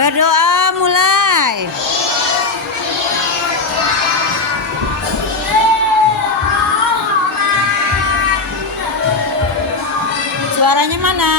Berdoa mulai. Suaranya mana?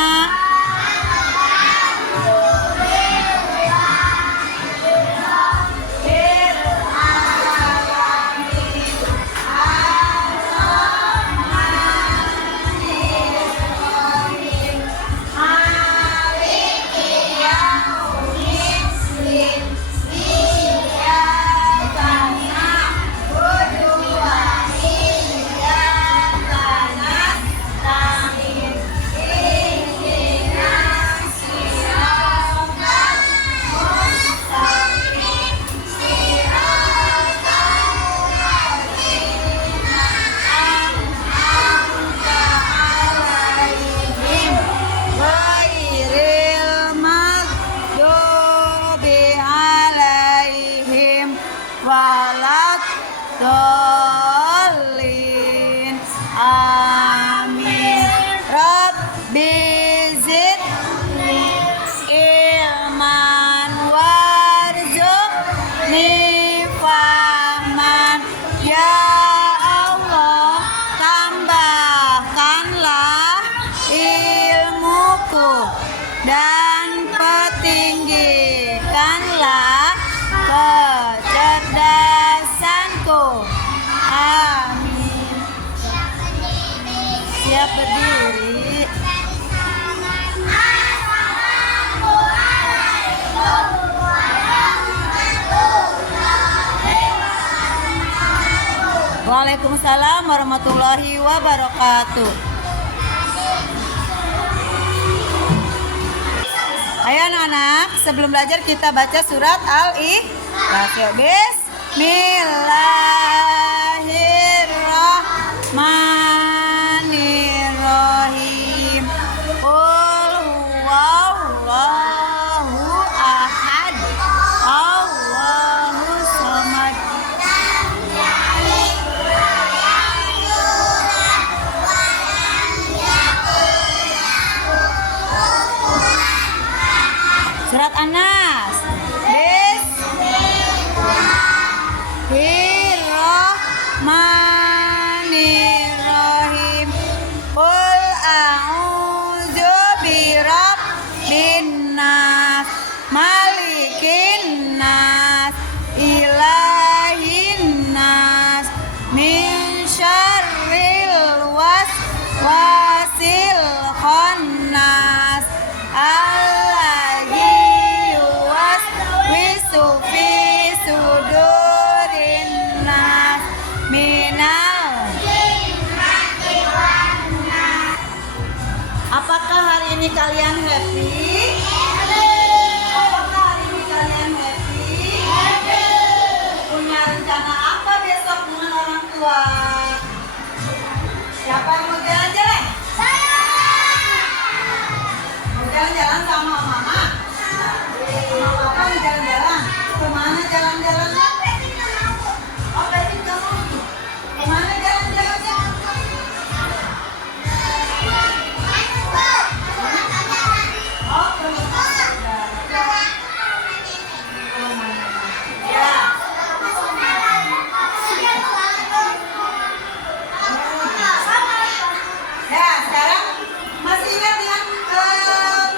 Walat dolin, amin. Rabbi zidni ilman warzuqni fahman. Ya Allah, tambahkanlah ilmuku dan petinggikanlah kecerdasanku. Amin. Siap berdiri. Waalaikumsalam warahmatullahi wabarakatuh. Ayo anak-anak, sebelum belajar kita baca surat Al-Ikhlas. Bismillahirrahmanirrahim. Qul huwallahu ahad, Allahus samad. Surat An-Nas. Bismillahirrahmanirrahim. Qul a'udzu birabbin nas, malikin nas, ilahin nas, min syarril waswasil khannas, allazi yuwaswisu fi sudurin nas minal. Apakah hari ini kalian happy? Apakah hari ini kalian happy? Punya rencana apa besok dengan orang tua? Siapa yang mau jalan-jalan? Saya. Mau jalan-jalan sama mama? Sama papa mau jalan-jalan? Kemana jalan-jalannya? Oh, berarti kamu kemana jalan-jalannya? Oh, ke rumah saudara. Ya. Ya, sekarang masih ingat dengan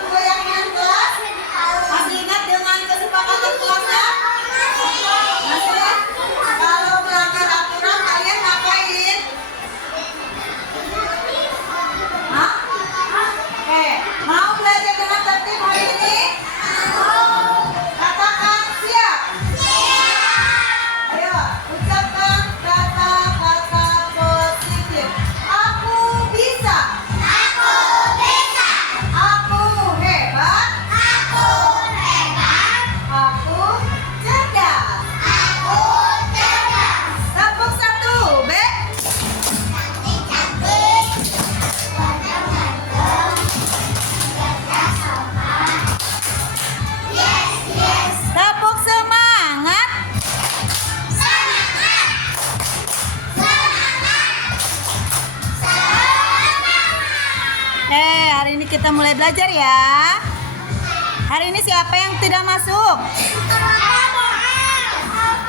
goyangan kelas? Masih ingat dengan kesepakatan kelasnya? Masih ya? Kalau melanggar aturan kalian ngapain? Hah? Mau belajar dengan tertib hari ini? Katakan siap. Ayo, ucapkan kata-kata positif. Aku bisa. Aku bisa. Aku hebat. Aku hebat. Aku cerdas. Aku cerdas. Tepuk satu, B. Tepuk semangat. Semangat. Semangat. Hari ini kita mulai belajar ya. Hari ini siapa yang tidak masuk?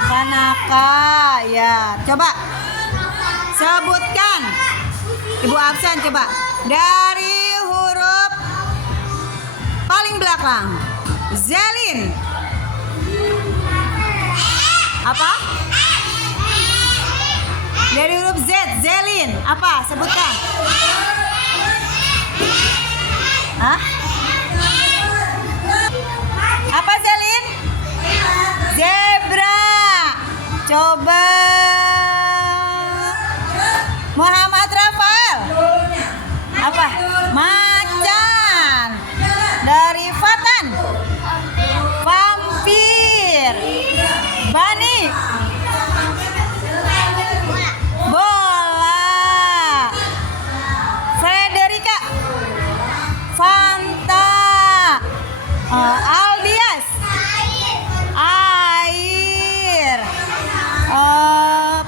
Kanaka, ya. Coba sebutkan. Ibu absen coba. Dari huruf paling belakang. Zelin. Apa? Dari huruf Z, Zelin. Apa? Sebutkan. Hah? Apa Zelin? Zebra. Coba. Muhammad Rafael. Apa? Macan. Dari Fatan. Vampir. Bani. Bola. Frederica. Fanta. Albias. Air.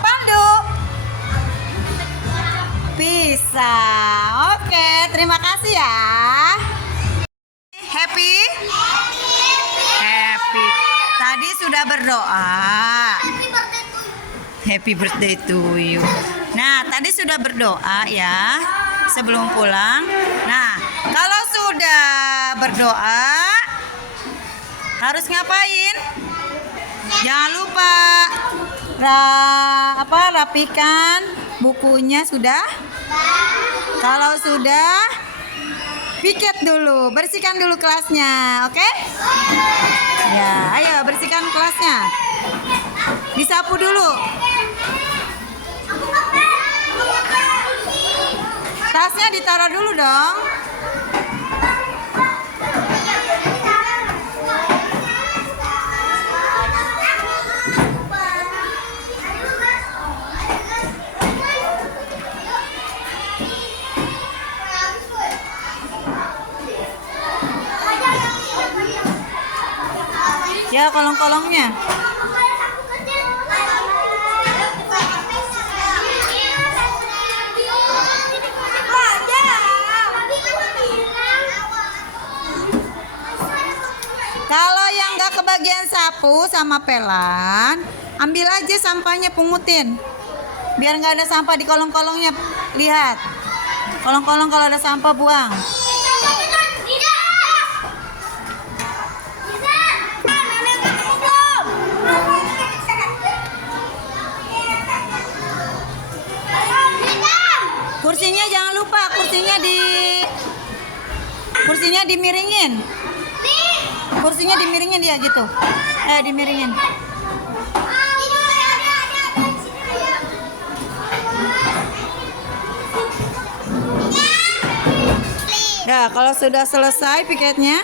Pandu. Pisang. Oke, terima kasih ya. Happy? Happy. Tadi sudah berdoa. Happy birthday to you. Nah, tadi sudah berdoa ya sebelum pulang. Nah, kalau sudah berdoa harus ngapain? Jangan lupa rapikan bukunya sudah. Kalau sudah, piket dulu, bersihkan dulu kelasnya, oke? Ya, ayo bersihkan kelasnya. Disapu dulu. Tasnya ditaruh dulu dong. Ya, kolong-kolongnya. Kalau yang nggak kebagian sapu sama pelan, ambil aja sampahnya, pungutin. Biar nggak ada sampah di kolong-kolongnya. Lihat, kolong-kolong kalau ada sampah buang. Kursinya jangan lupa, kursinya dimiringin. Kursinya dimiringin ya gitu. Dimiringin. Ya, kalau sudah selesai piketnya,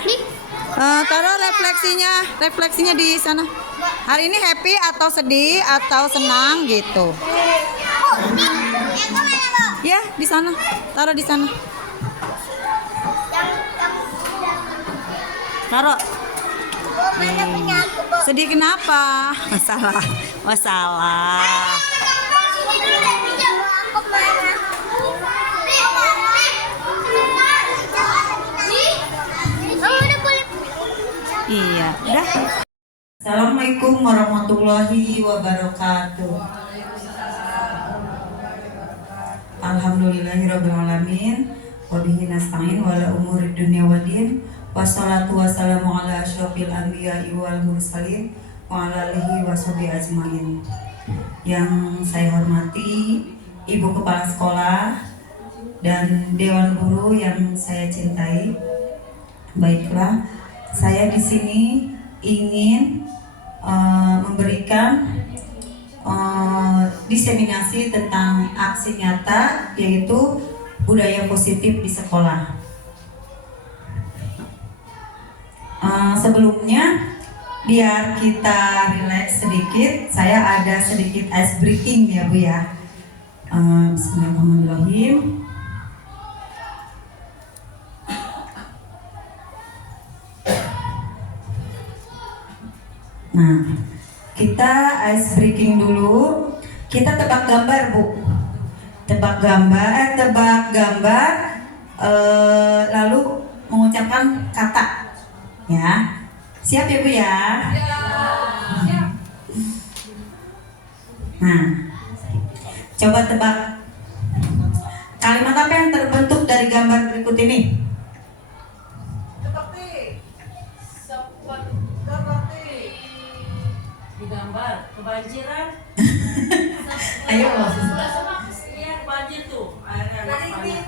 taruh refleksinya di sana. Hari ini happy atau sedih atau senang gitu. Ya, di sana. Taruh di sana. Taruh. Sedih kenapa? Masalah. Iya, udah. Assalamualaikum warahmatullahi wabarakatuh. Alhamdulillahirabbil alamin wa bihi nasta'in wa ala umuri dunya waddin. Wassalatu wassalamu ala asyrofil anbiya'i wal mursalin wa ala alihi washabihi ajmain. Yang saya hormati Ibu Kepala Sekolah dan Dewan Guru yang saya cintai. Baiklah, saya di sini ingin memberikan diseminasi tentang aksi nyata, yaitu budaya positif di sekolah. Sebelumnya, biar kita relax sedikit, saya ada sedikit ice breaking ya Bu ya. Bismillahirrahmanirrahim. Nah, kita ice breaking dulu. Kita tebak gambar Bu. Tebak gambar, lalu mengucapkan kata. Ya, siap ya Bu ya? Nah, coba tebak kalimat apa yang terbentuk dari gambar berikut ini? Digambar kebanjiran. Ayo. Iya, banjir tuh. Airnya banyak.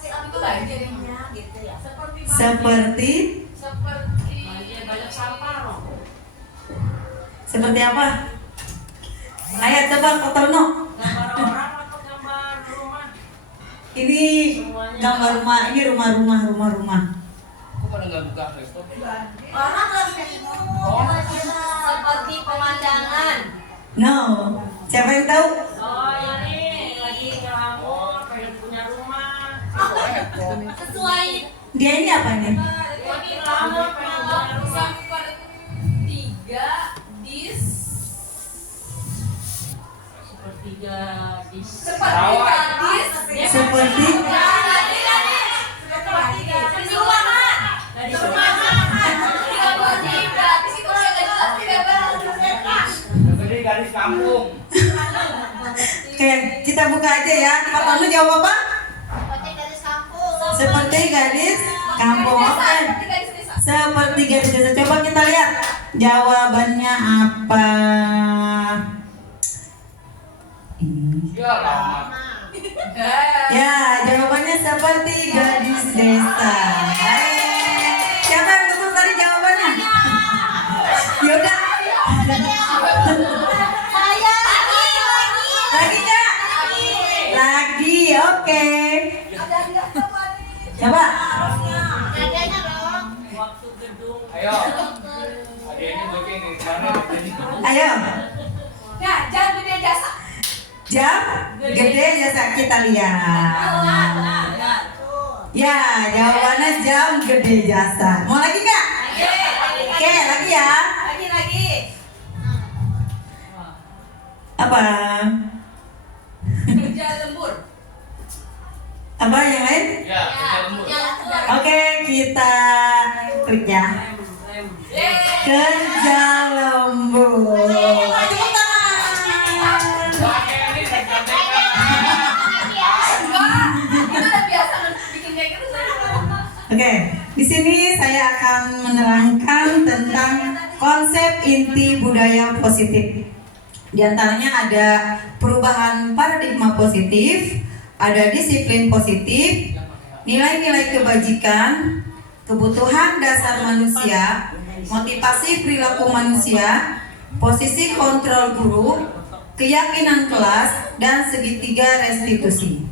Itu banjirnya gitu ya. Seperti Banjir banyak sampah loh. seperti apa? Ayo tebak Kak Tono. Gambar orang atau gambar rumah? Ini gambar rumah, ini rumah. Kok pada nggak buka Facebook? Orang lebih seperti pemandangan. No. Siapa yang tahu? Oh, ini lagi ngelamun, pengen punya rumah. Sesuai Dia ini apa ini? Lagi ngelamun, pengen punya rumah. tiga dis Sepertiga di Seperti Jadi garis kampung. Oke, kita buka aja ya. Kak Tono jawab apa? Seperti gadis kampung. Oke. Seperti gadis desa. Coba kita lihat jawabannya apa. Ini. Ya lama. Ya, jawabannya seperti gadis desa. Hai. Siapa yang betul tadi jawabannya? Yaudah. saya Lagi nggak? Lagi, oke. Coba. adanya dong. waktu gedung. Ayo. Ada ini booking di mana? Ayo. Nah, jangan gede jasa. Jam gede jasa kita lihat. Ya, jawabannya jam gede jasa. Mau lagi nggak? Oke, lagi ya. Lagi. Apa? Kerja lembur. Apa yang lain? Ya, kerja lembur. Oke, kita klik ya. Lem. Kerja lembur. Tepuk tangan. Pakai ini rekan-rekan. Itu udah biasa bikin kayak gitu saya. Oke, di sini saya akan menerangkan tentang konsep inti budaya positif. Di antaranya ada perubahan paradigma positif, ada disiplin positif, nilai-nilai kebajikan, kebutuhan dasar manusia, motivasi perilaku manusia, posisi kontrol guru, keyakinan kelas, dan segitiga restitusi.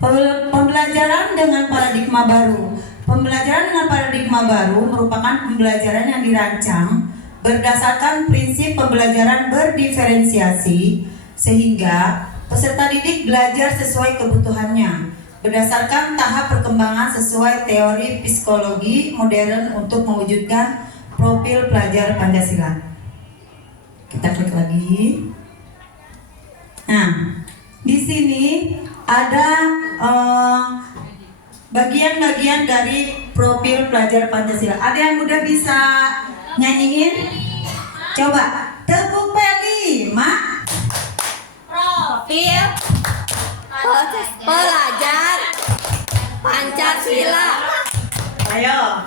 Pembelajaran dengan paradigma baru. Pembelajaran dengan paradigma baru merupakan pembelajaran yang dirancang berdasarkan prinsip pembelajaran berdiferensiasi sehingga peserta didik belajar sesuai kebutuhannya berdasarkan tahap perkembangan sesuai teori psikologi modern untuk mewujudkan profil pelajar Pancasila. Kita klik lagi. Nah, di sini ada bagian-bagian dari profil pelajar Pancasila. Ada yang udah bisa nyanyiin? Coba tepuk Peli, Mak. Profil pelajar Pancasila. Ayo.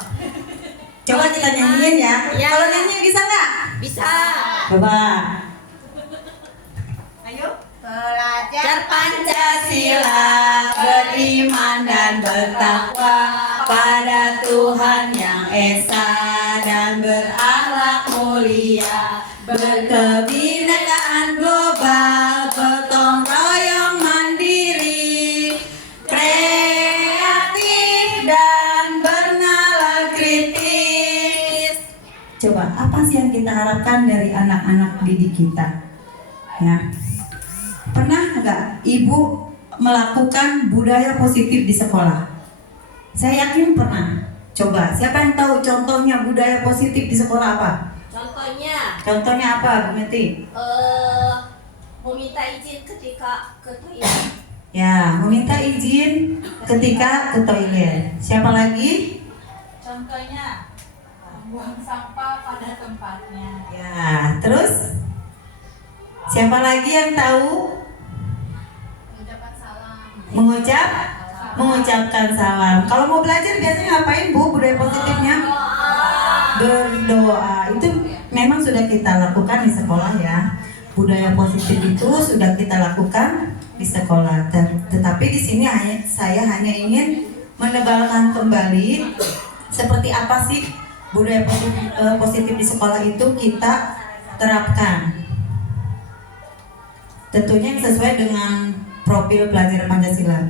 Coba kita nyanyiin ya. Ya. Kalau nyanyi bisa nggak? Bisa. Coba. Pelajar Pancasila beriman dan bertakwa pada Tuhan yang esa dan berakhlak mulia, berkebinekaan global, gotong royong mandiri, kreatif dan bernalar kritis. Coba apa sih yang kita harapkan dari anak-anak didik kita? Ya. Pernah nggak ibu melakukan budaya positif di sekolah? Saya yakin pernah. Coba, siapa yang tahu contohnya budaya positif di sekolah apa? Contohnya Contohnya apa, Bu Meti? meminta izin ketika ke toilet. Ya, meminta izin ketika ke toilet. Siapa lagi? Contohnya, buang sampah pada tempatnya. Ya, terus siapa lagi yang tahu? Mengucapkan salam. Mengucapkan salam. Kalau mau belajar biasanya ngapain, Bu? Budaya positifnya? Berdoa. Itu memang sudah kita lakukan di sekolah ya. Budaya positif itu sudah kita lakukan di sekolah. Tetapi di sini saya hanya ingin menebalkan kembali seperti apa sih budaya positif di sekolah itu kita terapkan. Tentunya sesuai dengan profil pelajar Pancasila.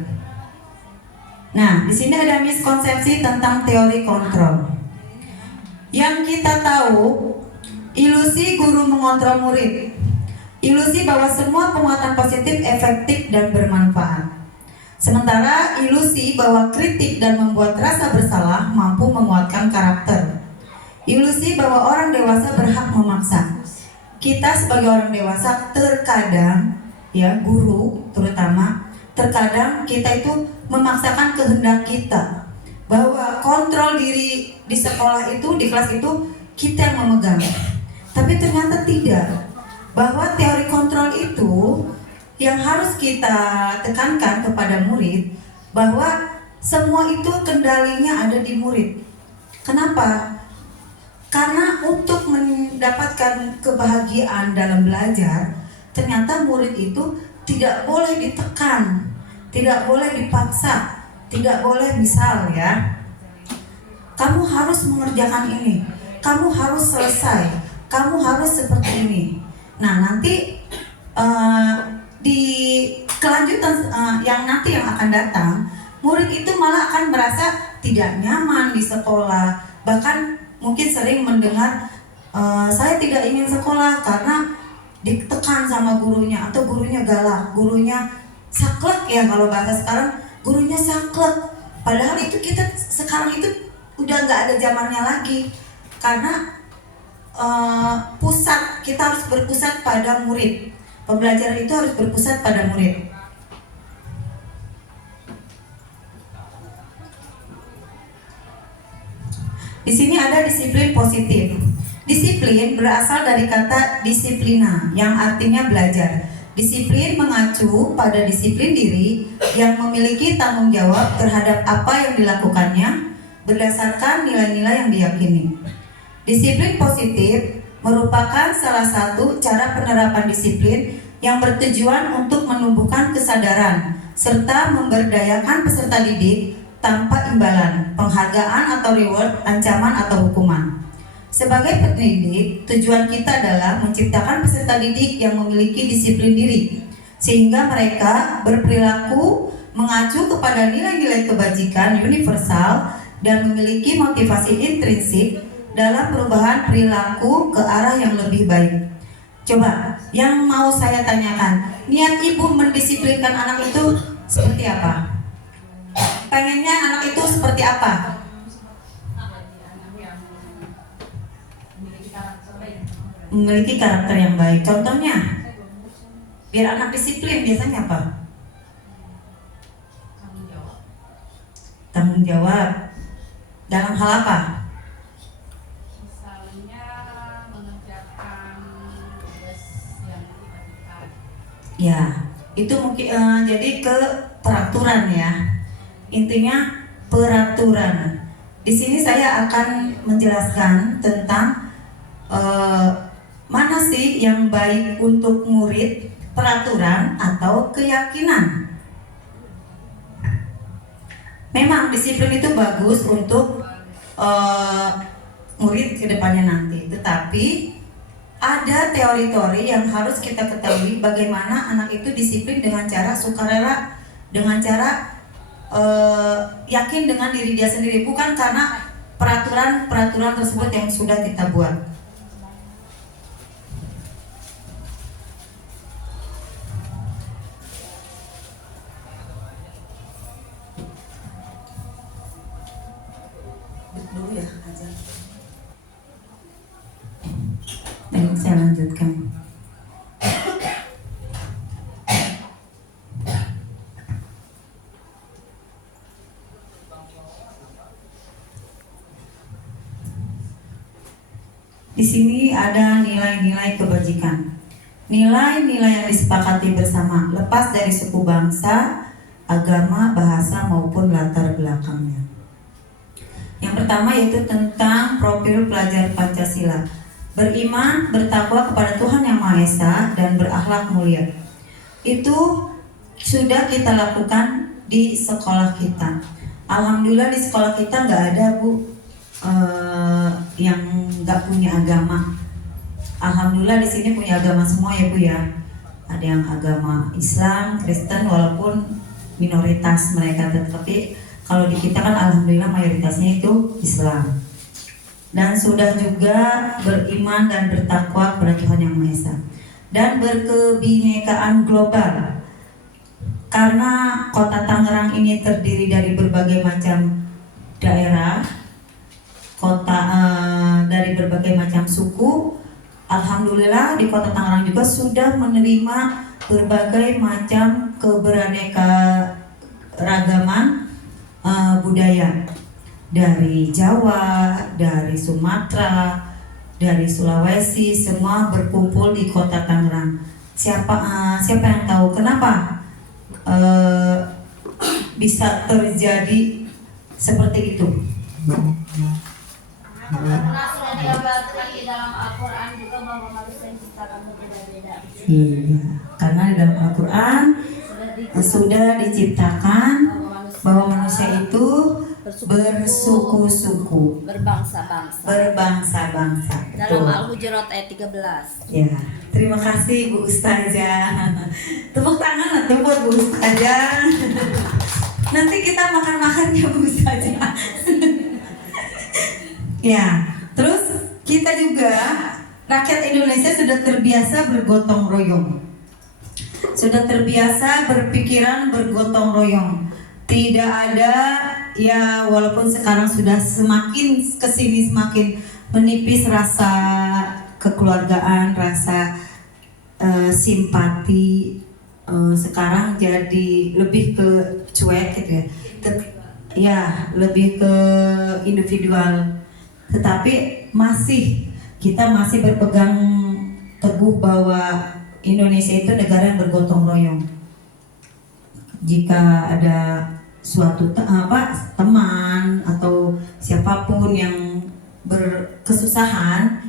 Nah, di sini ada miskonsepsi tentang teori kontrol. Yang kita tahu, ilusi guru mengontrol murid. Ilusi bahwa semua penguatan positif efektif dan bermanfaat. Sementara ilusi bahwa kritik dan membuat rasa bersalah mampu menguatkan karakter. Ilusi bahwa orang dewasa berhak memaksa. Kita sebagai orang dewasa terkadang, ya guru terutama, terkadang kita itu memaksakan kehendak kita bahwa kontrol diri di sekolah itu, di kelas itu kita yang memegang. Tapi ternyata tidak. Bahwa teori kontrol itu yang harus kita tekankan kepada murid, bahwa semua itu kendalinya ada di murid. Kenapa? Karena untuk mendapatkan kebahagiaan dalam belajar, ternyata murid itu tidak boleh ditekan, tidak boleh dipaksa, tidak boleh misal ya, kamu harus mengerjakan ini, kamu harus selesai, kamu harus seperti ini. Nah nanti di kelanjutan yang akan datang, murid itu malah akan merasa tidak nyaman di sekolah. Bahkan mungkin sering mendengar, saya tidak ingin sekolah karena ditekan sama gurunya, atau gurunya galak, gurunya saklek ya, kalau bahasa sekarang gurunya saklek. Padahal itu kita sekarang itu udah nggak ada zamannya lagi, karena pusat kita harus berpusat pada murid. Pembelajaran itu harus berpusat pada murid. Di sini ada disiplin positif. Disiplin berasal dari kata disiplina yang artinya belajar. Disiplin mengacu pada disiplin diri yang memiliki tanggung jawab terhadap apa yang dilakukannya berdasarkan nilai-nilai yang diyakini. Disiplin positif merupakan salah satu cara penerapan disiplin yang bertujuan untuk menumbuhkan kesadaran serta memberdayakan peserta didik tanpa imbalan, penghargaan atau reward, ancaman atau hukuman. Sebagai pendidik, tujuan kita adalah menciptakan peserta didik yang memiliki disiplin diri, sehingga mereka berperilaku mengacu kepada nilai-nilai kebajikan universal dan memiliki motivasi intrinsik dalam perubahan perilaku ke arah yang lebih baik. Coba, yang mau saya tanyakan, niat ibu mendisiplinkan anak itu seperti apa? Pengennya anak itu seperti apa? Memiliki karakter yang baik. Contohnya, biar anak disiplin biasanya apa? Tanggung jawab. Dalam hal apa? Misalnya mengerjakan tugas yang diberikan. Ya, itu mungkin jadi ke peraturan ya. Intinya peraturan. Di sini saya akan menjelaskan tentang mana sih yang baik untuk murid, peraturan atau keyakinan. Memang disiplin itu bagus untuk murid kedepannya nanti. Tetapi ada teori-teori yang harus kita ketahui bagaimana anak itu disiplin dengan cara sukarela, dengan cara yakin dengan diri dia sendiri, bukan karena peraturan-peraturan tersebut yang sudah kita buat. Dulu ya aja. Baik, saya lanjutkan. Di sini ada nilai-nilai kebajikan. Nilai-nilai yang disepakati bersama, lepas dari suku bangsa, agama, bahasa maupun latar belakangnya. Yang pertama yaitu tentang profil pelajar Pancasila. Beriman, bertakwa kepada Tuhan Yang Maha Esa dan berakhlak mulia. Itu sudah kita lakukan di sekolah kita. Alhamdulillah di sekolah kita nggak ada Bu yang nggak punya agama. Alhamdulillah di sini punya agama semua ya Bu ya. Ada yang agama Islam, Kristen, walaupun minoritas mereka, tetapi kalau di kita kan alhamdulillah mayoritasnya itu Islam. Dan sudah juga beriman dan bertakwa kepada Tuhan Yang Maha Esa dan berkebinekaan global. Karena kota Tangerang ini terdiri dari berbagai macam daerah, dari berbagai macam suku. Alhamdulillah di kota Tangerang juga sudah menerima berbagai macam keberaneka-ragaman budaya, dari Jawa, dari Sumatera, dari Sulawesi, semua berkumpul di kota Tangerang. Siapa yang tahu kenapa bisa terjadi seperti itu? Karena sudah digambarkan di dalam Al-Quran juga bahwa manusia diciptakan berbeda-beda. Iya, karena di dalam Al-Quran sudah diciptakan bahwa manusia itu bersuku-suku, berbangsa-bangsa. Dalam Al-Hujurat ayat 13. Ya, terima kasih Bu Ustazah. Tepuk tangan lah tuh buat Bu Ustazah. Nanti kita makan-makan ya Bu Ustazah. Ya, terus kita juga rakyat Indonesia sudah terbiasa bergotong royong. Sudah terbiasa berpikiran bergotong royong. Tidak ada, ya walaupun sekarang sudah semakin kesini semakin menipis rasa kekeluargaan, rasa simpati, sekarang jadi lebih ke cuek gitu ya. Ya, lebih ke individual. Tetapi kita masih berpegang teguh bahwa Indonesia itu negara yang bergotong royong. Jika ada suatu teman atau siapapun yang berkesusahan,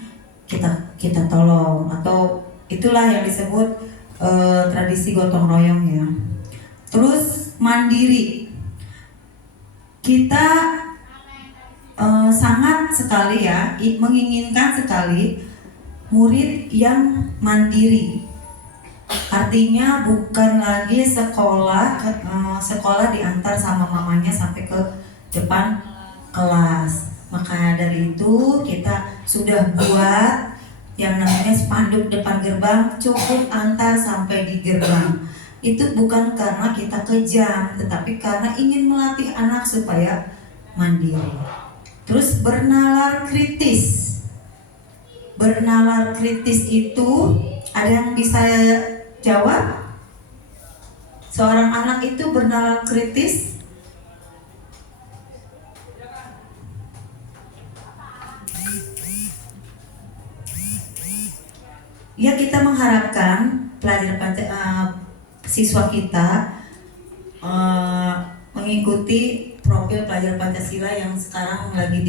kita tolong, atau itulah yang disebut tradisi gotong royong ya. Terus mandiri, kita sangat sekali ya menginginkan sekali murid yang mandiri. Artinya bukan lagi sekolah diantar sama mamanya sampai ke depan kelas. Maka dari itu kita sudah buat yang namanya spanduk depan gerbang, cukup antar sampai di gerbang. Itu bukan karena kita kejam, tetapi karena ingin melatih anak supaya mandiri. Terus bernalar kritis. Bernalar kritis itu ada yang bisa jawab? Seorang anak itu bernalar kritis ya, kita mengharapkan siswa kita mengikuti profil pelajar Pancasila yang sekarang lagi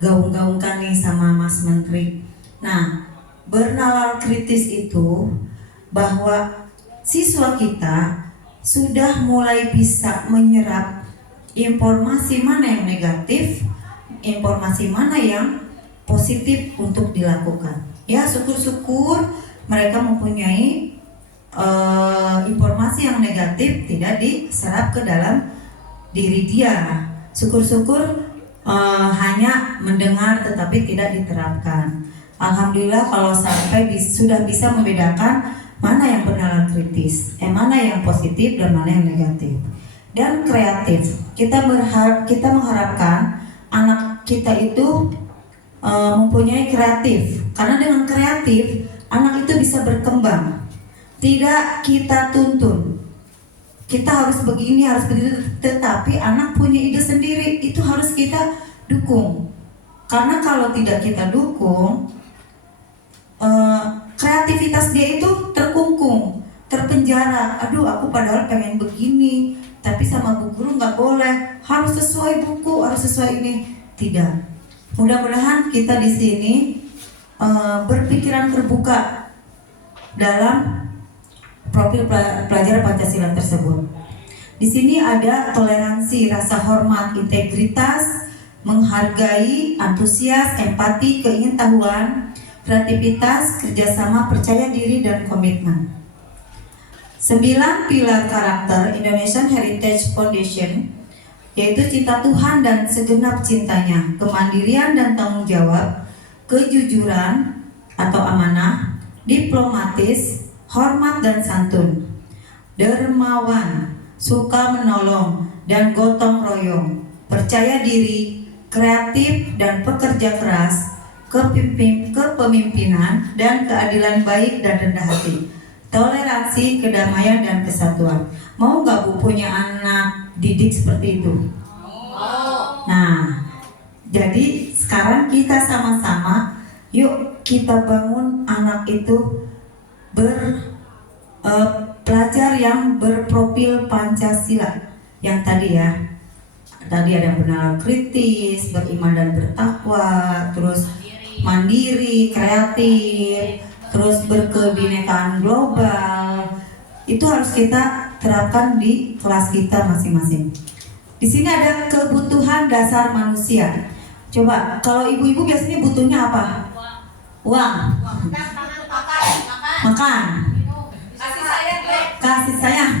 digaung-gaungkan nih sama Mas Menteri. Nah, bernalar kritis itu bahwa siswa kita sudah mulai bisa menyerap informasi mana yang negatif, informasi mana yang positif untuk dilakukan. Ya, syukur-syukur mereka mempunyai informasi yang negatif tidak diserap ke dalam diri dia. Syukur-syukur hanya mendengar tetapi tidak diterapkan. Alhamdulillah kalau sampai sudah bisa membedakan mana yang bernalar kritis, mana yang positif dan mana yang negatif. Dan kreatif. Kita mengharapkan anak kita itu mempunyai kreatif. Karena dengan kreatif anak itu bisa berkembang. Tidak kita tuntun. Kita harus begini, harus begitu, tetapi anak punya ide sendiri, itu harus kita dukung. Karena kalau tidak kita dukung, kreativitas dia itu terkungkung, terpenjara. Aduh, aku padahal pengen begini, tapi sama bu guru nggak boleh, harus sesuai buku, harus sesuai ini. Tidak. Mudah-mudahan kita di sini berpikiran terbuka dalam profil pelajar Pancasila tersebut. Di sini ada toleransi, rasa hormat, integritas, menghargai, antusias, empati, keingintahuan, kreativitas, kerjasama, percaya diri, dan komitmen. 9 pilar karakter Indonesian Heritage Foundation, yaitu cinta Tuhan dan segenap cintanya, kemandirian dan tanggung jawab, kejujuran atau amanah, diplomatis, hormat dan santun, dermawan, suka menolong dan gotong royong, percaya diri, kreatif dan pekerja keras, kepemimpinan dan keadilan baik dan rendah hati, toleransi, kedamaian dan kesatuan. Mau nggak Bu punya anak didik seperti itu? Nah, jadi sekarang kita sama-sama, yuk kita bangun anak itu pelajar yang berprofil Pancasila. Yang tadi ya, tadi ada benar kritis, beriman dan bertakwa, terus mandiri, kreatif, terus berkebinekaan global. Itu harus kita terapkan di kelas kita masing-masing. Di sini ada kebutuhan dasar manusia. Coba, kalau ibu-ibu biasanya butuhnya apa? Uang. Makan. Kasih sayang.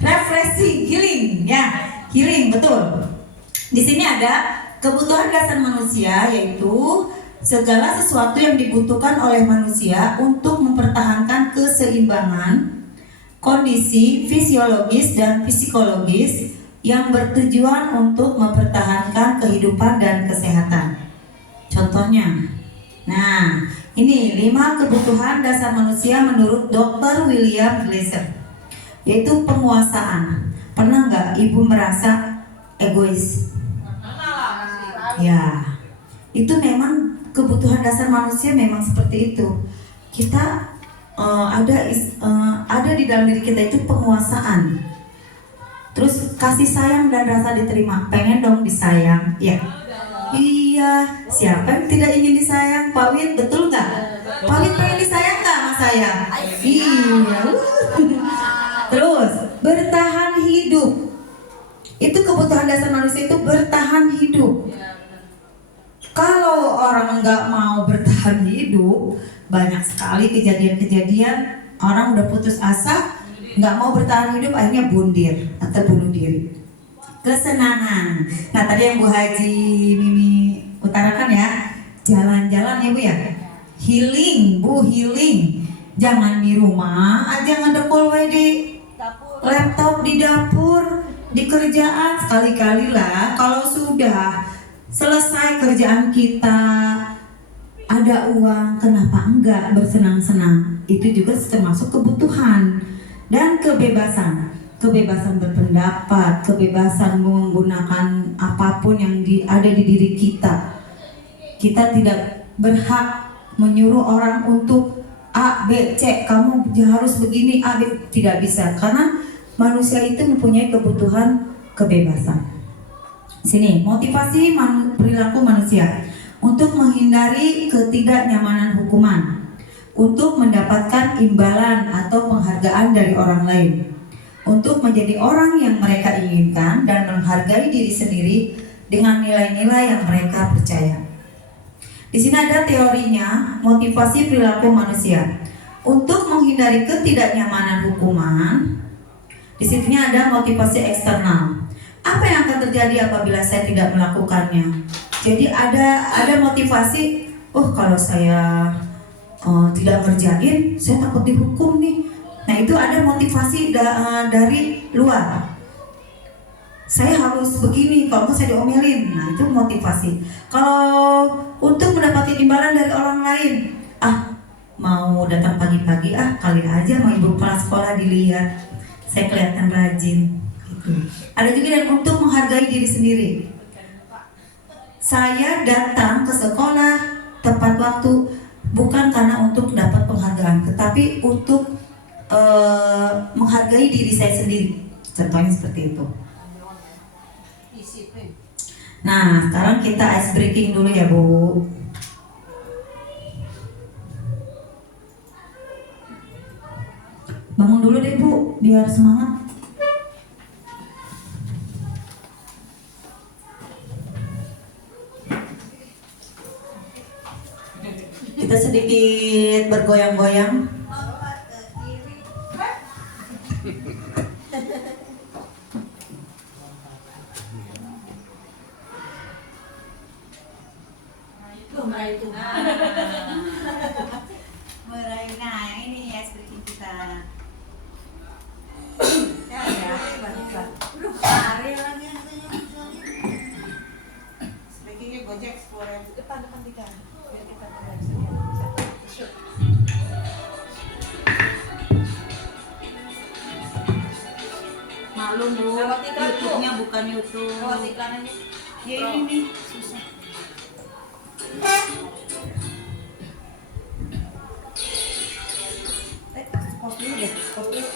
Refreshing, healing, ya. Healing, betul. Di sini ada kebutuhan dasar manusia, yaitu segala sesuatu yang dibutuhkan oleh manusia untuk mempertahankan keseimbangan kondisi fisiologis dan psikologis yang bertujuan untuk mempertahankan kehidupan dan kesehatan. Contohnya, nah ini 5 kebutuhan dasar manusia menurut Dr. William Glasser, yaitu penguasaan. Pernah nggak ibu merasa egois? Ya, itu memang kebutuhan dasar manusia memang seperti itu. Kita ada di dalam diri kita itu penguasaan. Terus kasih sayang dan rasa diterima. Pengen dong disayang, ya? Iya. Siapa yang tidak ingin disayang? Pak Win, betul nggak? Pak Win pengen disayang nggak sama saya? Iya. Terus bertahan hidup. Itu kebutuhan dasar manusia itu bertahan hidup. Kalau orang nggak mau bertahan hidup, banyak sekali kejadian-kejadian orang udah putus asa, nggak mau bertahan hidup, akhirnya bundir atau bunuh diri. Kesenangan. Nah tadi yang Bu Haji Mimi utarakan ya, jalan-jalan ya Bu ya. Healing, Bu, healing. Jangan di rumah aja ngedekol di laptop, di dapur, di kerjaan. Sekali-kali lah. Kalau sudah selesai kerjaan kita, ada uang, kenapa enggak bersenang-senang? Itu juga termasuk kebutuhan. Dan kebebasan berpendapat, kebebasan menggunakan apapun yang ada di diri kita. Kita tidak berhak menyuruh orang untuk A, B, C, kamu harus begini, A, B, tidak bisa. Karena manusia itu mempunyai kebutuhan kebebasan. Sini, motivasi perilaku manusia untuk menghindari ketidaknyamanan hukuman, untuk mendapatkan imbalan atau penghargaan dari orang lain, untuk menjadi orang yang mereka inginkan dan menghargai diri sendiri dengan nilai-nilai yang mereka percaya. Di sini ada teorinya, motivasi perilaku manusia untuk menghindari ketidaknyamanan hukuman. Di sini ada motivasi eksternal. Apa yang akan terjadi apabila saya tidak melakukannya? Jadi ada motivasi, kalau saya tidak kerjain, saya takut dihukum nih. Nah itu ada motivasi dari luar. Saya harus begini, kalau saya diomelin. Nah itu motivasi. Kalau untuk mendapatkan imbalan dari orang lain, mau datang pagi-pagi, kali aja mau ibu kepala sekolah dilihat, saya kelihatan rajin. Gitu. Ada juga yang untuk menghargai diri sendiri. Saya datang ke sekolah tepat waktu bukan karena untuk dapat penghargaan, tetapi untuk menghargai diri saya sendiri. Contohnya seperti itu. Disiplin. Nah, sekarang kita ice breaking dulu ya, Bu. Bangun dulu deh, Bu, biar semangat. Kita sedikit bergoyang-goyang. Meraih Tuhan. Meraih, nah ini ice breaking kita. Ya, bagus. Lari lagi. Speakingnya Gojek 10.000. Depan tiga. Biar kita mulai. Shoot. Malu, Bu. Lewat iklan, Bu. YouTube-nya bukan YouTube. Lewat iklan aja. Ya ini nih, susah. Pause dulu deh, pause dulu.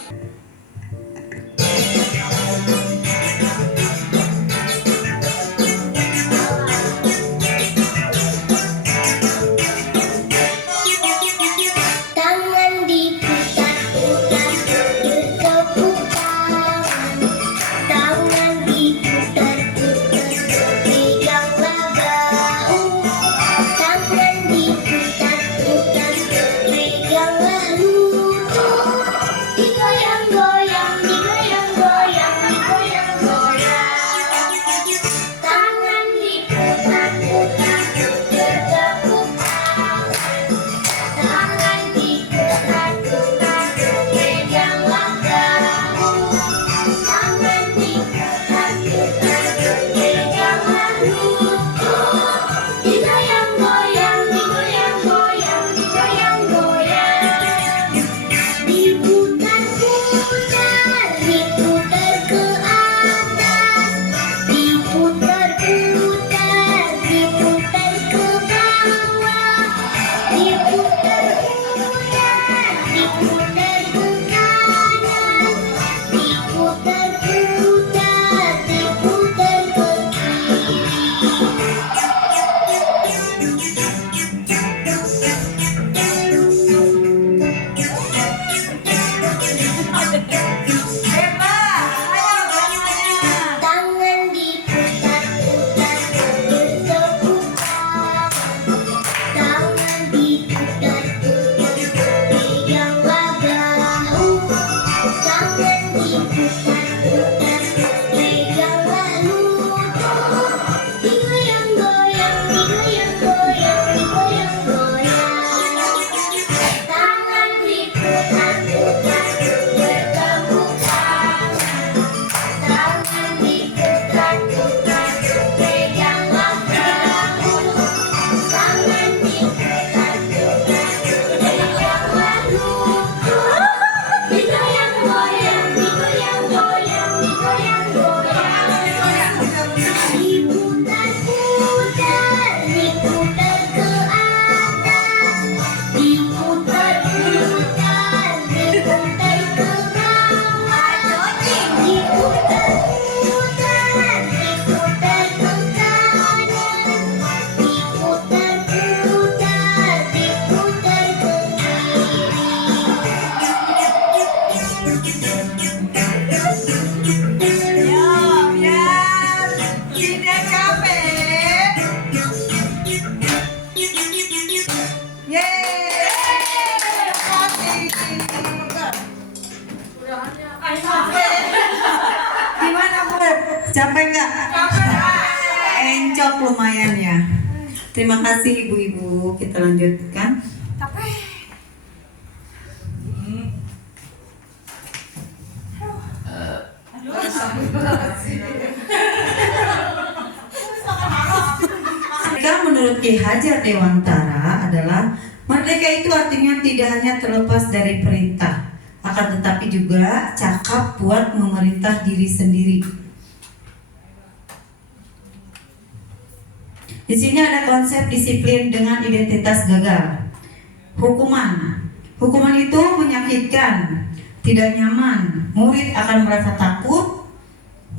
Tangan diputar-putar bertepuk tangan. Tangan diputar-putar peganglah bahu. Tangan diputar-putar peganglah lutut. Digoyang-goyang, digoyang-goyang, digoyang-goyang. Tangan diputar-putar bertepuk tangan. Tangan diputar-putar peganglah bahu. Tangan diputar-putar peganglah lutut. Digoyang-goyang, digoyang-goyang, digoyang-goyang. Diputar-putar, diputar ke atas. Diputar-putar, diputar ke bawah. Diputar-putar, diputar ke kanan. Diputar-putar, diputar ke tangan diputar-putar bertepuk tangan. Tangan diputar-putar peganglah bahu. Tangan diputar-putar peganglah lutut. Digoyang-goyang, digoyang-goyang, digoyang-goyang. Tangan diputar-putar bertepuk tangan. Tangan diputar-putar peganglah bahu. Tangan diputar-putar peganglah lutut. Digoyang-goyang, digoyang-goyang, digoyang-goyang. Diputar-putar, diputar ke atas. Diputar-putar, diputar ke bawah. Diputar-putar, diputar ke kanan. Diputar-putar, diputar ke Biar tidak capek. Gimana, Bu? Capek nggak? Encok lumayan ya. Terima kasih ibu-ibu. Kita lanjutkan. Merdeka menurut Ki Hajar Dewantara adalah merdeka itu artinya tidak hanya terlepas dari perintah, akan tetapi juga cakap buat memerintah diri sendiri. Di sini ada konsep disiplin dengan identitas gagal. Hukuman. Hukuman itu menyakitkan, tidak nyaman. Murid akan merasa takut,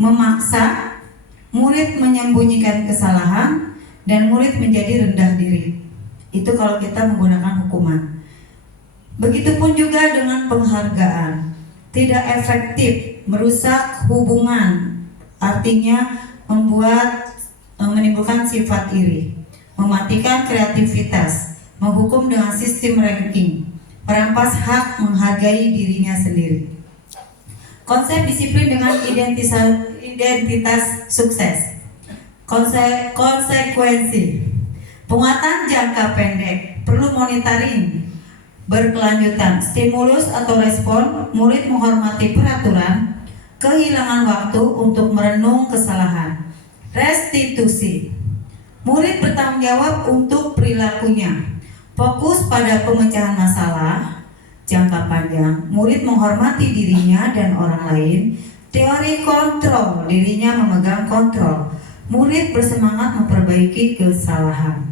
memaksa, murid menyembunyikan kesalahan, dan murid menjadi rendah diri. Itu kalau kita menggunakan hukuman. Begitupun juga dengan penghargaan. Tidak efektif, merusak hubungan. Artinya menimbulkan sifat iri, mematikan kreativitas, menghukum dengan sistem ranking, merampas hak menghargai dirinya sendiri. Konsep disiplin dengan identitas sukses. Konsekuensi. Penguatan jangka pendek, perlu monitoring berkelanjutan, stimulus atau respon, murid menghormati peraturan, kehilangan waktu untuk merenung kesalahan. Restitusi. Murid bertanggung jawab untuk perilakunya. Fokus pada pemecahan masalah jangka panjang. Murid menghormati dirinya dan orang lain. Teori kontrol, dirinya memegang kontrol. Murid bersemangat memperbaiki kesalahan.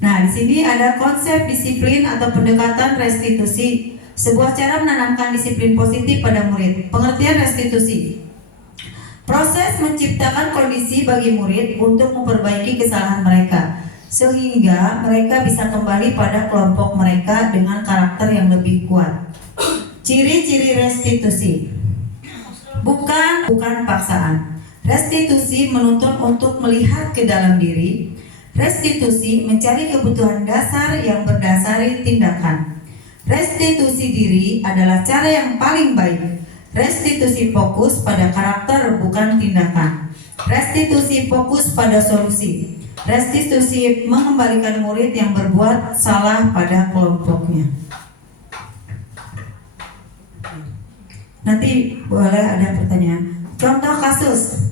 Nah, di sini ada konsep disiplin atau pendekatan restitusi, sebuah cara menanamkan disiplin positif pada murid. Pengertian restitusi. Proses menciptakan kondisi bagi murid untuk memperbaiki kesalahan mereka, sehingga mereka bisa kembali pada kelompok mereka dengan karakter yang lebih kuat. Ciri-ciri restitusi. Bukan paksaan. Restitusi menuntun untuk melihat ke dalam diri. Restitusi mencari kebutuhan dasar yang berdasari tindakan. Restitusi diri adalah cara yang paling baik. Restitusi fokus pada karakter bukan tindakan. Restitusi fokus pada solusi. Restitusi mengembalikan murid yang berbuat salah pada kelompoknya. Nanti boleh ada pertanyaan. Contoh kasus.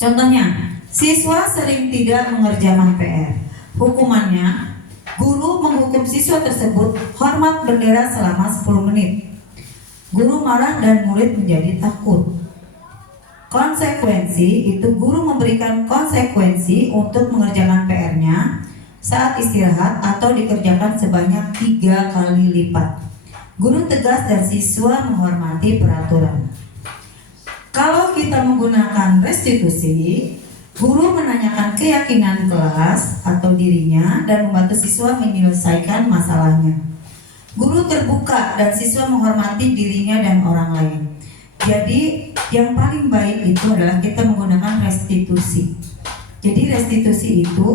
Contohnya, siswa sering tidak mengerjakan PR. Hukumannya, guru menghukum siswa tersebut hormat bendera selama 10 menit. Guru marah dan murid menjadi takut. Konsekuensi itu guru memberikan konsekuensi untuk mengerjakan PR-nya saat istirahat atau dikerjakan sebanyak 3 kali lipat. Guru tegas dan siswa menghormati peraturan. Kalau kita menggunakan restitusi, guru menanyakan keyakinan kelas atau dirinya dan membantu siswa menyelesaikan masalahnya. Guru terbuka dan siswa menghormati dirinya dan orang lain. Jadi yang paling baik itu adalah kita menggunakan restitusi. Jadi restitusi itu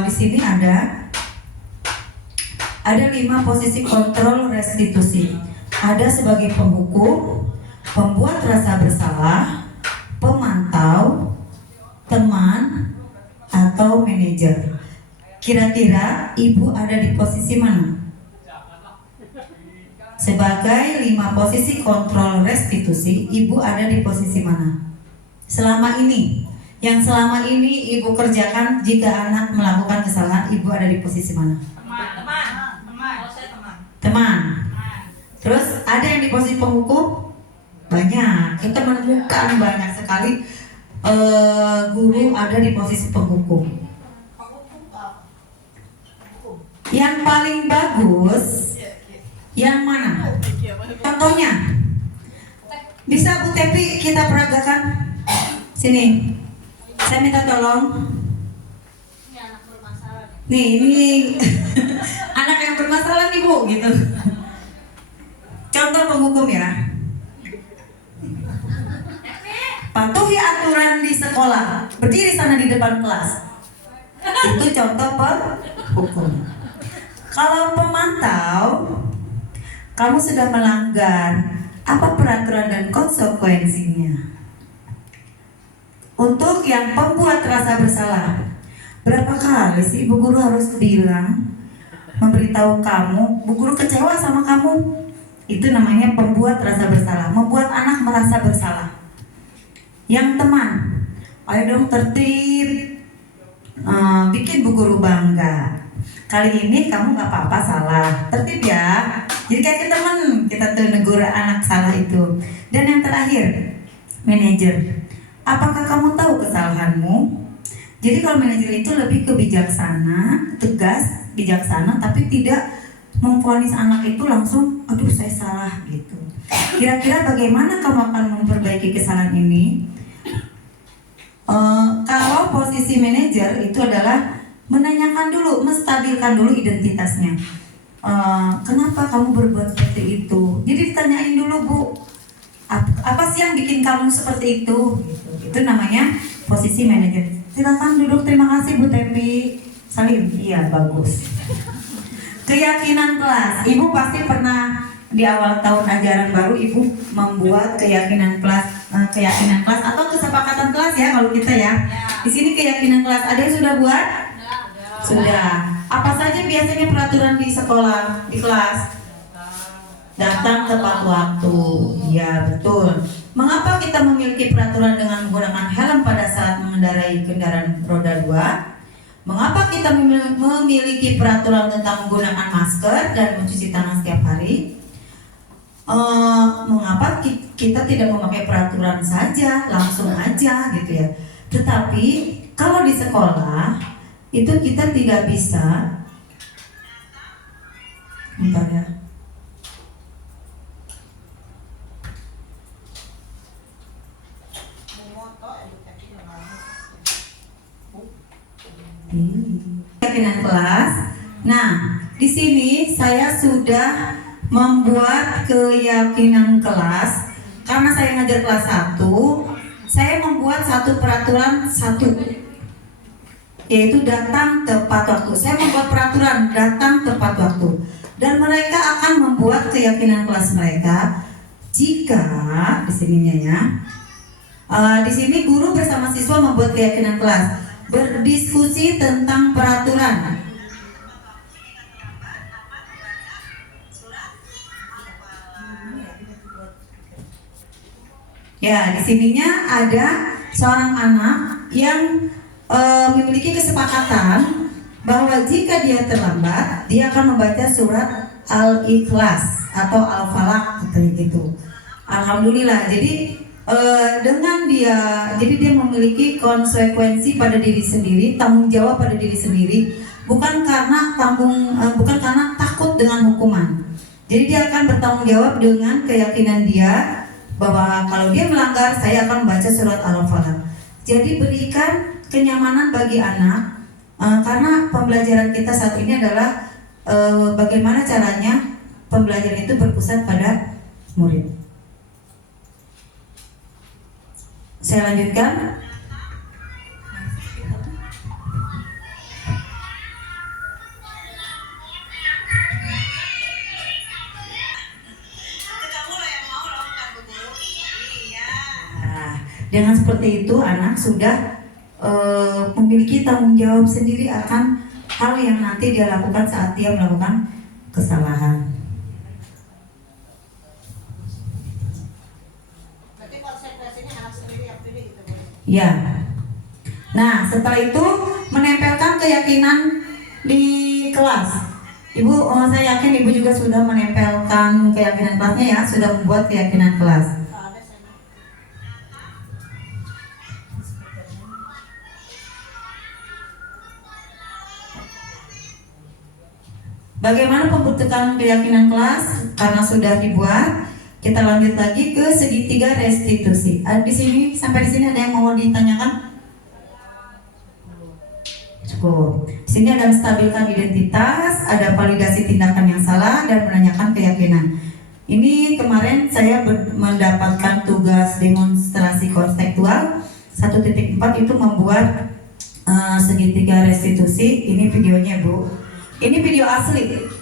di sini ada 5 posisi kontrol restitusi. Ada sebagai penghukum, pembuat rasa bersalah, pemantau, teman, atau manajer. Kira-kira ibu ada di posisi mana? Sebagai 5 posisi kontrol restitusi, ibu ada di posisi mana? Selama ini, yang selama ini ibu kerjakan jika anak melakukan kesalahan, ibu ada di posisi mana? Teman. Terus ada yang di posisi penghukum? Banyak. Kita menemukan banyak sekali guru ada di posisi penghukum. Yang paling bagus yang mana? Contohnya, bisa Bu Tepi kita peragakan? Sini, saya minta tolong. Ini anak bermasalah. Nih, ini anak yang bermasalah nih Bu, gitu. Contoh penghukum ya. Patuhi aturan di sekolah, berdiri sana di depan kelas. Itu contoh penghukum. Kalau pemantau, kamu sudah melanggar, apa peraturan dan konsekuensinya? Untuk yang pembuat rasa bersalah, berapa kali sih Bu Guru harus bilang, memberitahu kamu, Bu Guru kecewa sama kamu? Itu namanya pembuat rasa bersalah, membuat anak merasa bersalah. Yang teman, ayo dong tertib, bikin Bu Guru bangga. Kali ini kamu gak apa-apa salah, tertib ya. Jadi kayak teman, kita tuh negur anak salah itu. Dan yang terakhir, manajer, apakah kamu tahu kesalahanmu? Jadi kalau manajer itu lebih ke bijaksana, tegas, bijaksana, tapi tidak memvonis anak itu langsung, aduh saya salah gitu. Kira-kira bagaimana kamu akan memperbaiki kesalahan ini? Kalau posisi manajer itu adalah menanyakan dulu, menstabilkan dulu identitasnya. Kenapa kamu berbuat seperti itu? Jadi ditanyain dulu, Bu, apa sih yang bikin kamu seperti itu? Gitu. Itu namanya posisi manajer. Silakan duduk, terima kasih Bu Tepi. Salim, iya bagus. Keyakinan kelas, Ibu pasti pernah di awal tahun ajaran baru Ibu membuat keyakinan kelas atau kesepakatan kelas ya kalau kita ya. Di sini keyakinan kelas, ada yang sudah buat? Sudah. Apa saja biasanya peraturan di sekolah, di kelas? Datang tepat waktu. Ya betul. Mengapa kita memiliki peraturan dengan menggunakan helm pada saat mengendarai kendaraan roda 2? Mengapa kita memiliki peraturan tentang menggunakan masker dan mencuci tangan setiap hari? Mengapa kita tidak memakai peraturan saja, langsung aja gitu ya? Tetapi kalau di sekolah itu kita tidak bisa. Bentar ya. Keyakinan kelas. Nah, di sini saya sudah membuat keyakinan kelas karena saya ngajar kelas 1. Saya membuat satu peraturan yaitu datang tepat waktu. Saya membuat peraturan datang tepat waktu dan mereka akan membuat keyakinan kelas mereka jika di sininya ya. Di sini guru bersama siswa membuat keyakinan kelas, berdiskusi tentang peraturan. Ya, di sininya ada seorang anak yang memiliki kesepakatan bahwa jika dia terlambat, dia akan membaca surat Al-Ikhlas atau Al-Falaq gitu. Alhamdulillah. Jadi dengan dia memiliki konsekuensi pada diri sendiri, tanggung jawab pada diri sendiri, bukan karena takut dengan hukuman. Jadi dia akan bertanggung jawab dengan keyakinan dia bahwa kalau dia melanggar, saya akan membaca surat Al-Falaq. Jadi berikan kenyamanan bagi anak, karena pembelajaran kita saat ini adalah bagaimana caranya pembelajaran itu berpusat pada murid. Saya lanjutkan. Dengan seperti itu anak sudah memiliki tanggung jawab sendiri akan hal yang nanti dia lakukan saat dia melakukan kesalahan. Berarti konsekuensinya anak sendiri yang pilih gitu, Bu? Ya. Nah, setelah itu menempelkan keyakinan di kelas. Ibu, saya yakin Ibu juga sudah menempelkan keyakinan kelasnya ya, sudah membuat keyakinan kelas. Bagaimana pembentukan keyakinan kelas? Karena sudah dibuat, kita lanjut lagi ke segitiga restitusi. Di sini sampai di sini ada yang mau ditanyakan? Cukup. Di sini ada menstabilkan identitas, ada validasi tindakan yang salah dan menanyakan keyakinan. Ini kemarin saya mendapatkan tugas demonstrasi konseptual 1.4 itu membuat segitiga restitusi. Ini videonya, Bu. Ini video asli.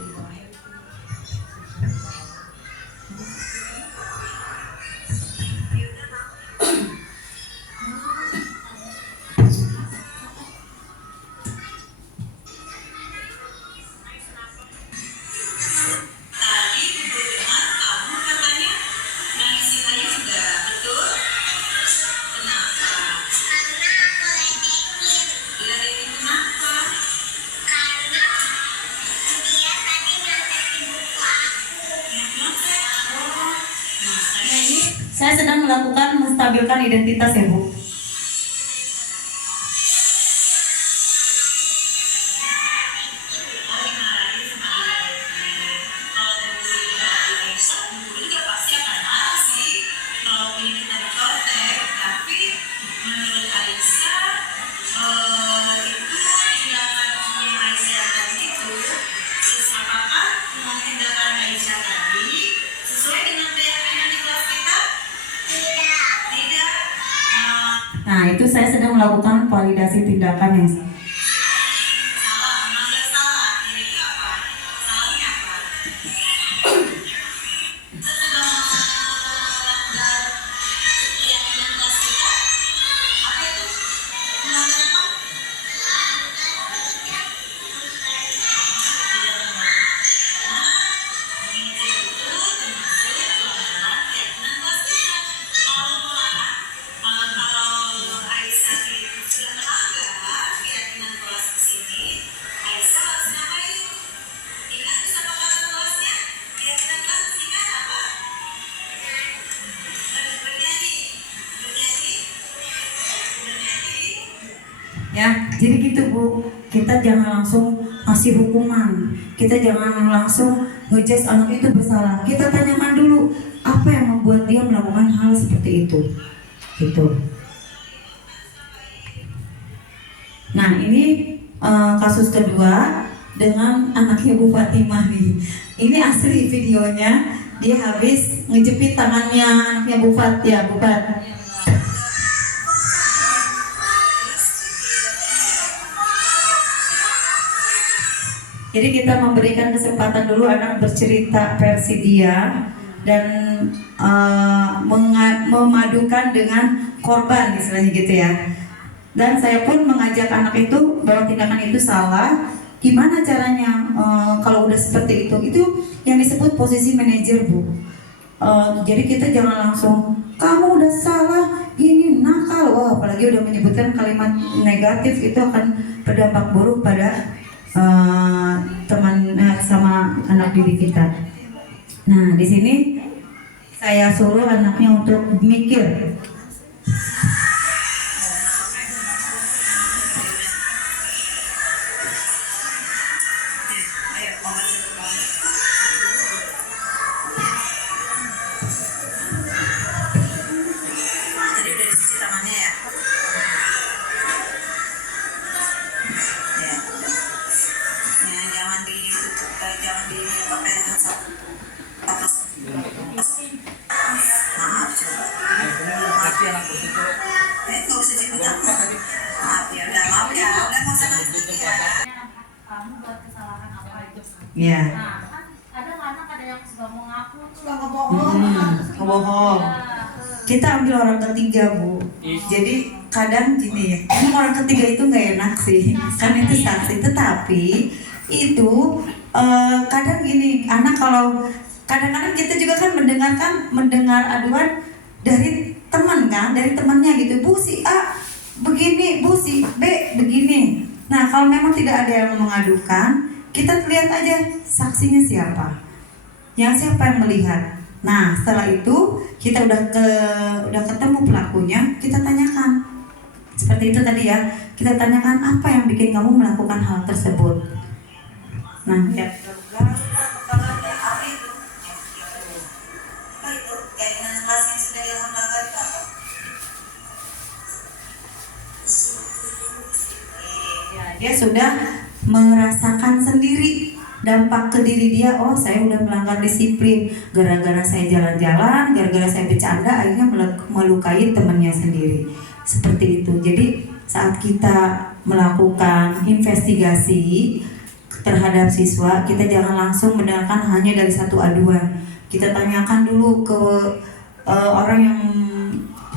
Saya sedang melakukan menstabilkan identitas ya, Bu. Nah, itu saya sedang melakukan validasi tindakan yang ya, jadi gitu Bu, kita jangan langsung kasih hukuman, kita jangan langsung ngejudge anak itu bersalah. Kita tanyakan dulu apa yang membuat dia melakukan hal seperti itu, gitu. Nah ini kasus kedua dengan anaknya Bu Fatimah nih. Ini asli videonya, dia habis ngejepit tangannya anaknya Bu Fat ya, Bu Fat. Jadi kita memberikan kesempatan dulu anak bercerita versi dia dan memadukan dengan korban istilahnya gitu ya. Dan saya pun mengajak anak itu bahwa tindakan itu salah. Gimana caranya kalau udah seperti itu yang disebut posisi manajer Bu. Jadi kita jangan langsung kamu udah salah gini nakal. Wah, apalagi udah menyebutkan kalimat negatif itu akan berdampak buruk pada teman sama anak didik kita. Nah, di sini saya suruh anaknya untuk mikir. Jadi udah dicuci tangannya ya? Jangan dipakai satu atas. Maaf coba. Kasih anak begitu. Nggak usah ciputan. Maaf ya, udah mau sana. Kamu buat kesalahan apa itu? Iya. Nah, kan ada anak ada yang suka mau ngaku, Suka ngebohong. Ngebohong. Kita ambil orang ketiga Bu. Jadi kadang gini ya, ini orang ketiga itu nggak enak sih, kan itu saksi. Tetapi itu kadang gini, anak kalau kadang-kadang kita juga kan mendengar aduan dari teman kan, dari temannya gitu. Bu si A begini, Bu si B begini. Nah kalau memang tidak ada yang mengadukan, kita lihat aja saksinya siapa, siapa yang melihat. Nah setelah itu kita udah ketemu pelakunya, kita tanyakan seperti itu tadi ya. Kita tanyakan apa yang bikin kamu melakukan hal tersebut. Nah ya. Dia sudah merasakan sendiri dampak ke diri dia. Oh saya udah melanggar disiplin gara-gara saya jalan-jalan, gara-gara saya bercanda, akhirnya melukai temannya sendiri. Seperti itu. Jadi saat kita melakukan investigasi terhadap siswa, kita jangan langsung mendengarkan hanya dari satu aduan. Kita tanyakan dulu ke orang yang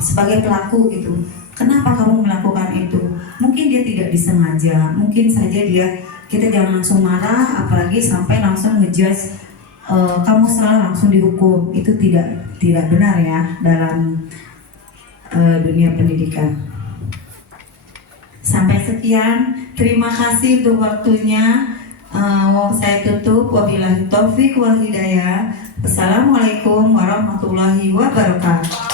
sebagai pelaku gitu. Kenapa kamu melakukan itu? Mungkin dia tidak disengaja, mungkin saja kita jangan langsung marah, apalagi sampai langsung ngejudge kamu salah langsung dihukum. Itu tidak benar ya dalam dunia pendidikan. Sampai sekian, terima kasih untuk waktunya. Saya tutup, wabillahi taufik wal hidayah. Wassalamualaikum warahmatullahi wabarakatuh.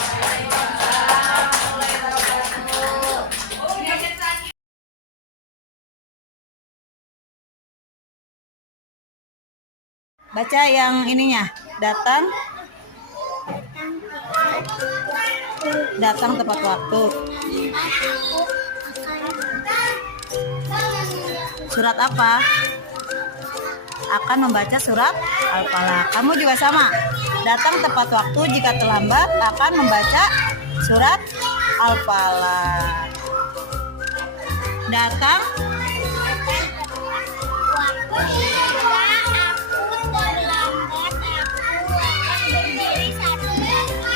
Baca yang ininya, datang tepat waktu. Surat apa? Akan membaca surat Al-Falaq. Kamu juga sama. Datang tepat waktu, jika terlambat akan membaca surat Al-Falaq. Datang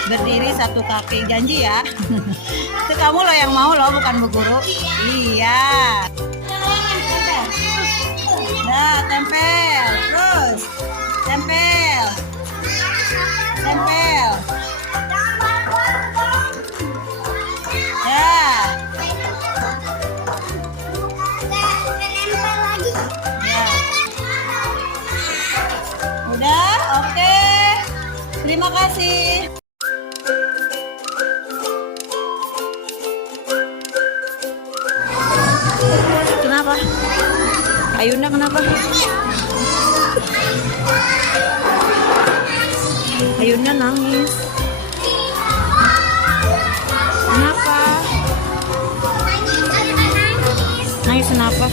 berdiri satu kaki, janji ya. Itu kamu loh yang mau loh, bukan Bu Guru. Iya. Nah, tempel, terus tempel, tempel. Ya. Ya. Udah, oke. Terima kasih. Kenapa? Ayunda kenapa? Ayunda nangis. Kenapa? Nangis kenapa?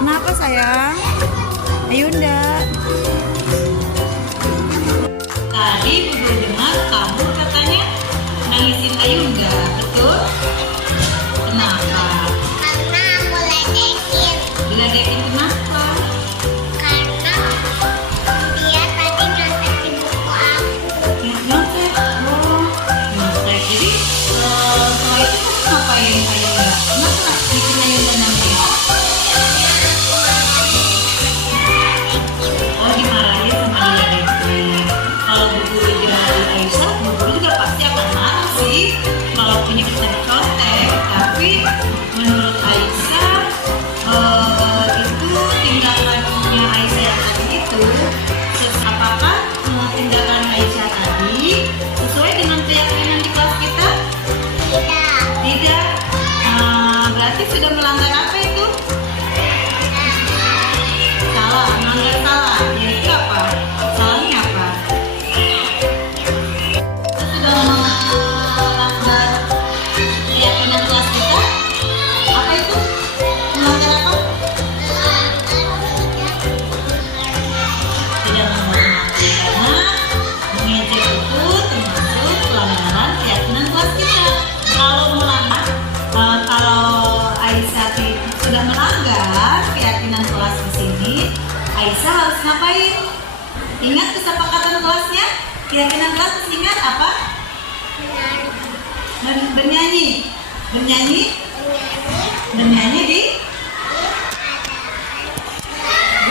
Kenapa sayang? Ayunda. Tadi udah dengar kamu katanya nangisin Ayunda, betul? Kenapa? Karena aku ledekin. Diledekin kenapa? Karena dia tadi nyontekin buku aku. Nyontek. Oh, nyontek. Jadi setelah itu ngapain Ayunda? Kenapa bikin Ayunda nangis? Oh, dimarahin sama diledekin. Kalau Bu Guru dimarahin Aisyah, Bu Guru juga pasti akan marah sih. Kalau punya kita dicontek, tapi menurut Aisyah itu tindakannya Aisyah yang tadi itu, apakah tindakan Aisyah tadi sesuai dengan keyakinan di kelas kita? Tidak. Tidak. Berarti sudah melanggar apa itu? Salah, melanggar salah. Yaitu apa? Salahnya apa? Itu sudah melanggar keyakinan kelas kita. Apa itu? Melanggar apa? Tidak menghormati, karena mengejek itu termasuk pelanggaran keyakinan kelas kita. Kalau melanggar, kalau Aisyah sudah melanggar keyakinan kelas di sini, Aisyah harus ngapain? Ingat kesepakatan kelasnya? Keyakinan kelas ingat apa? Bernyanyi. Bernyanyi? Bernyanyi di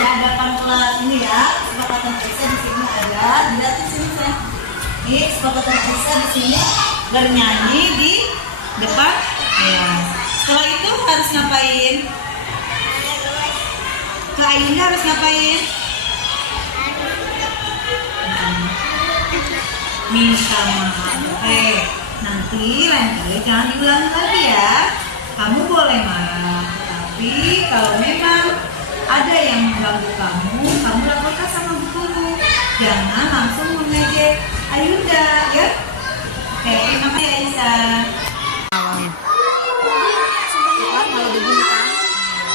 hadapan kelas ini ya. Kesepakatan Aisyah di sini ada. Dilihat di sini saya. Ini kesepakatan Aisyah di sini bernyanyi di depan kelas. Setelah itu harus ngapain? Ke Ayunda harus ngapain? Minta maaf. Nanti lain kali jangan diulangi lagi ya. Kamu boleh marah, tapi kalau memang ada yang mengganggu kamu, kamu laporkan sama Bu Guru. Jangan langsung mengejek Ayunda, ya. Oke, terima kasih Aisyah.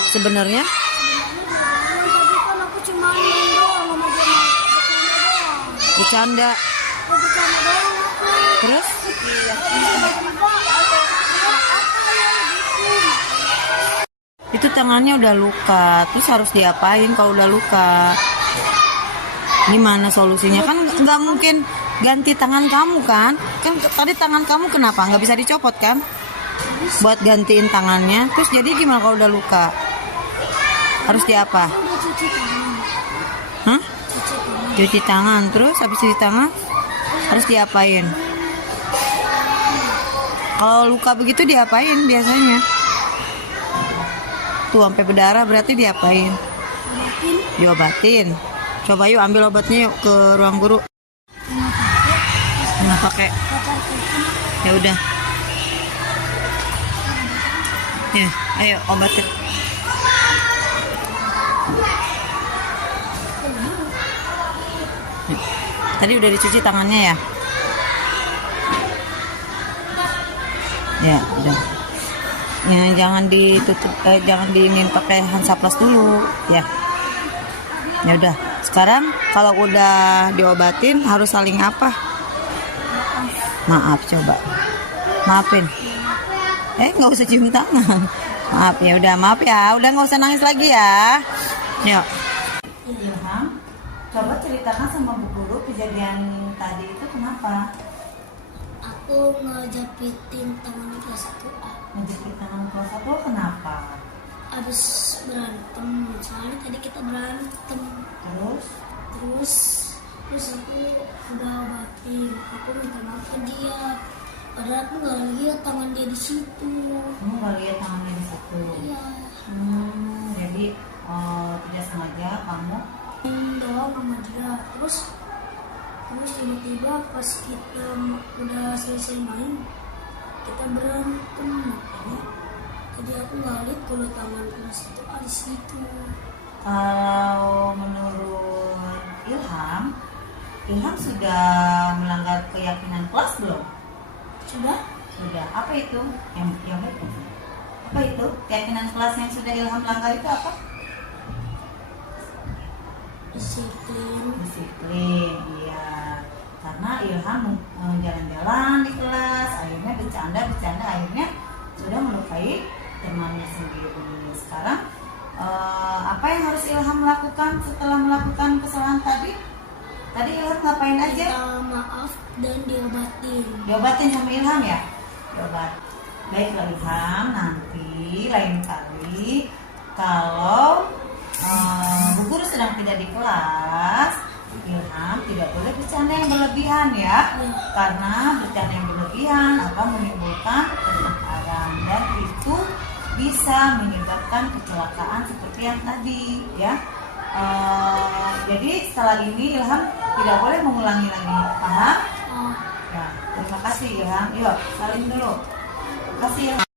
Sebenarnya Kan aku cuma main doang sama dia. bercanda. Bercanda doang aku. Terus itu tangannya udah luka, terus harus diapain kalau udah luka? Gimana solusinya? Kan nggak mungkin ganti tangan kamu kan? Kan tadi tangan kamu kenapa? Nggak bisa dicopot kan? Buat gantiin tangannya. Terus jadi gimana kalau udah luka? Harus diapa? Hah? Cuci tangan. Terus habis cuci tangan harus diapain? Kalau luka begitu diapain biasanya? Tuh sampai berdarah berarti diapain? Diobatin. Coba yuk ambil obatnya yuk ke ruang guru. Nggak pakai. Ya udah. Ya, ayo obatin. Tadi udah dicuci tangannya ya? Ya, udah. Ya, jangan ditutup, jangan diingin pakai Hansaplast dulu, ya. Ya udah. Sekarang kalau udah diobatin harus saling apa? Maaf, coba. Maafin. Nggak usah cium tangan. Maaf ya, udah maaf ya. Udah nggak usah nangis lagi ya. Yuk. Ilham, coba ceritakan sama Bu Guru kejadian tadi itu kenapa? Aku ngejapitin tangan kelas 1A. Ngejepit tangan kelas 1 kenapa? Abis berantem, soalnya tadi kita berantem. Terus aku udah obatin. Aku minta maaf ke dia. Padahal aku nggak lihat tangan dia di situ. Kamu nggak lihat tangannya di situ? Iya. Jadi tidak sengaja kamu Doang sama dia. Terus tiba-tiba pas kita udah selesai main, kita berantem. Makanya jadi aku nggak lihat kalau tangan kelas itu ada di situ. Kalau menurut Ilham sudah melanggar keyakinan kelas belum? Sudah? Sudah. Apa itu? Yang itu? Apa itu? Keyakinan kelas yang sudah Ilham langgar itu apa? Disiplin, iya. Karena Ilham jalan-jalan di kelas, akhirnya bercanda, akhirnya sudah melukai temannya sendiri. Sekarang apa yang harus Ilham lakukan setelah melakukan kesalahan tadi? Tadi Ilham ngapain aja? Minta maaf dan diobatin. Diobatin sama Ilham ya? Diobat. Baiklah Ilham, nanti lain kali kalau Bu Guru sedang tidak di kelas, Ilham tidak boleh bercanda yang berlebihan ya. Karena bercanda yang berlebihan akan menimbulkan pertengkaran dan itu bisa menyebabkan kecelakaan seperti yang tadi ya. Jadi setelah ini Ilham tidak boleh mengulangi lagi, paham? Ya, terima kasih Ilham. Yuk, salim dulu. Terima kasih ya.